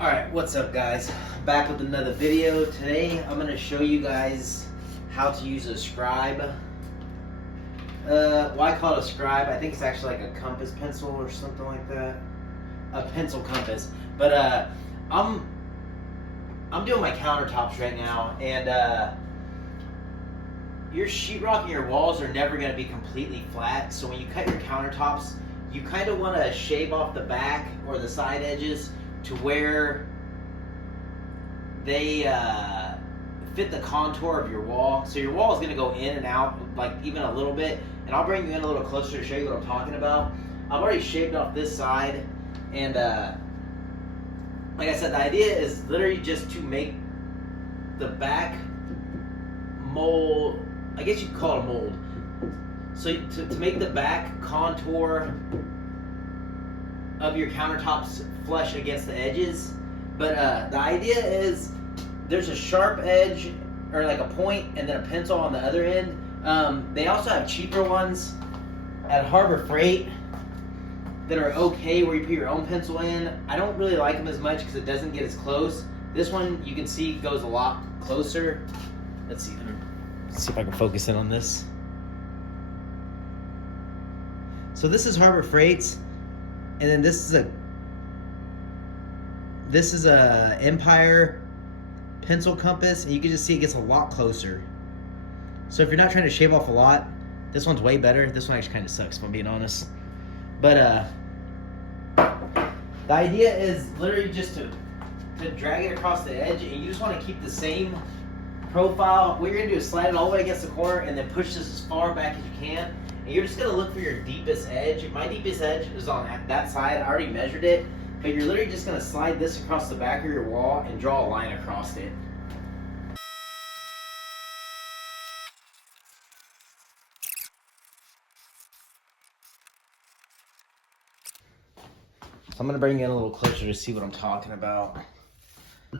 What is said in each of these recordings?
Alright, what's up guys? Back with another video. Today I'm going to show you guys how to use a Scribe. I call it a Scribe. I think it's actually like a compass pencil or something like that. A pencil compass. But I'm doing my countertops right now, and your sheetrock and your walls are never going to be completely flat. So when you cut your countertops, you kind of want to shave off the back or the side edges to where they fit the contour of your wall. So your wall is going to go in and out, like even a little bit. And I'll bring you in a little closer to show you what I'm talking about. I've already shaved off this side, and like I said, the idea is literally just to make the back mold. I guess you could call it a mold. So to make the back contour of your countertops flush against the edges. But the idea is there's a sharp edge or like a point and then a pencil on the other end. They also have cheaper ones at Harbor Freight that are okay where you put your own pencil in. I don't really like them as much because it doesn't get as close. This one you can see goes a lot closer. Let's see if I can focus in on this. So this is Harbor Freight's, and then this is a Empire pencil compass, and you can just see it gets a lot closer. So if you're not trying to shave off a lot, this one's way better. This one actually kind of sucks, if I'm being honest. But the idea is literally just to drag it across the edge, and you just want to keep the same profile. What you're gonna do is slide it all the way against the corner and then push this as far back as you can. And you're just gonna look for your deepest edge. My deepest edge is on that side. I already measured it, but you're literally just gonna slide this across the back of your wall and draw a line across it. So I'm gonna bring you in a little closer to see what I'm talking about.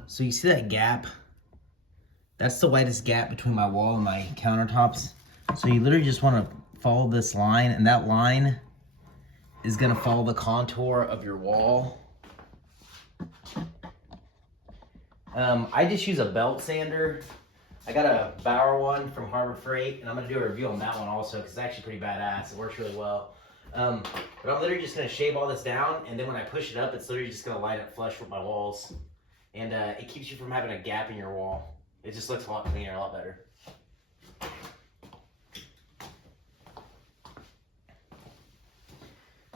So you see that gap? That's the widest gap between my wall and my countertops. So you literally just wanna follow this line, and that line is gonna follow the contour of your wall. I just use a belt sander. I got a Bauer one from Harbor Freight, and I'm gonna do a review on that one also because it's actually pretty badass. It works really well. But I'm literally just gonna shave all this down, and then when I push it up, it's literally just gonna line up flush with my walls. And it keeps you from having a gap in your wall. It just looks a lot cleaner, a lot better.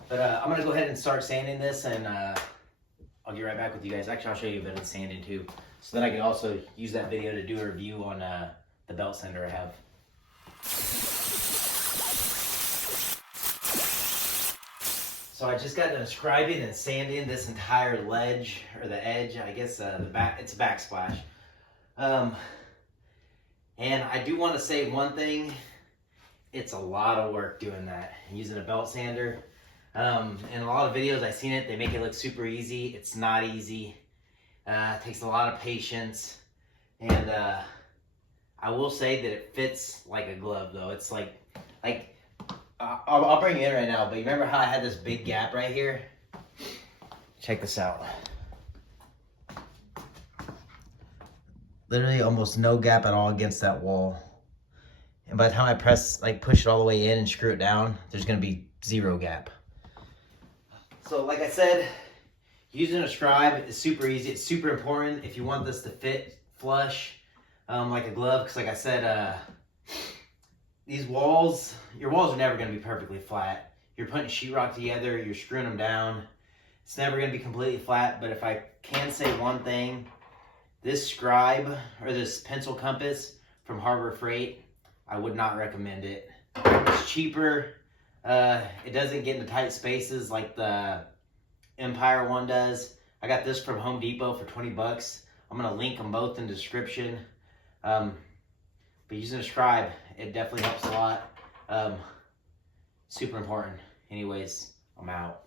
But I'm gonna go ahead and start sanding this, and I'll get right back with you guys. Actually, I'll show you a bit of sanding too, so then I can also use that video to do a review on the belt sander I have. So I just got done scribing and sanding this entire ledge, or the edge, I guess the back. It's a backsplash. And I do want to say one thing. It's a lot of work doing that, using a belt sander. In a lot of videos I've seen it, they make it look super easy. It's not easy. It takes a lot of patience. And I will say that it fits like a glove though. It's like I'll bring you in right now, but you remember how I had this big gap right here? Check this out. Literally almost no gap at all against that wall. And by the time I push it all the way in and screw it down, there's gonna be zero gap. So like I said, using a Scribe is super easy. It's super important if you want this to fit flush like a glove, because like I said, these walls, your walls are never going to be perfectly flat. You're putting sheetrock together, you're screwing them down. It's never going to be completely flat, but if I can say one thing, this Scribe, or this pencil compass from Harbor Freight, I would not recommend it. It's cheaper. It doesn't get into tight spaces like the Empire one does. I got this from Home Depot for 20 bucks. I'm going to link them both in the description. But using a Scribe, it definitely helps a lot. Super important. Anyways, I'm out.